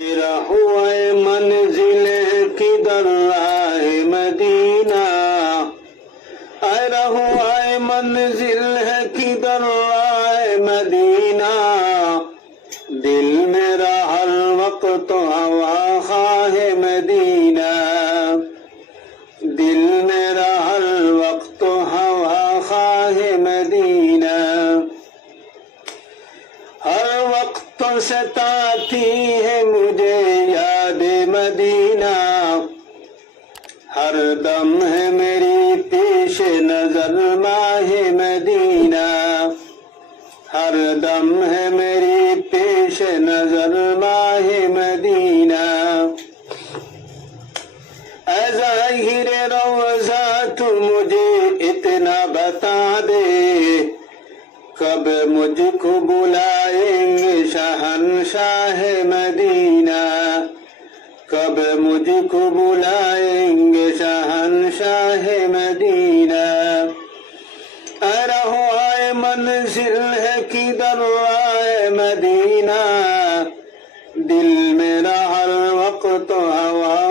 میرا ہوا منزل کدھر رائے مدینہ، میرا ہوا منزل ہے کدھر رائے مدینہ، دل میرا ہر وقت ہوا خواہ مدینہ، دل میرا ہر وقت ہوا خواہ مدینہ، ہر وقت ستاتی ہے مجھے یاد مدینہ، ہر دم ہے میری پیش نظر ماہ مدینہ، ہر دم ہے میری پیش نظر ماہ مدینہ، اے ظاہر روضہ تو مجھے اتنا بتا دے، کب مجھ کو بلائیں گے شہنشاہ مدینہ، کب مجھ کو بلائیں گے شہنشاہ مدینہ، رہوائے منزل ہے کدھر رائے مدینہ، دل میرا ہر وقت ہوا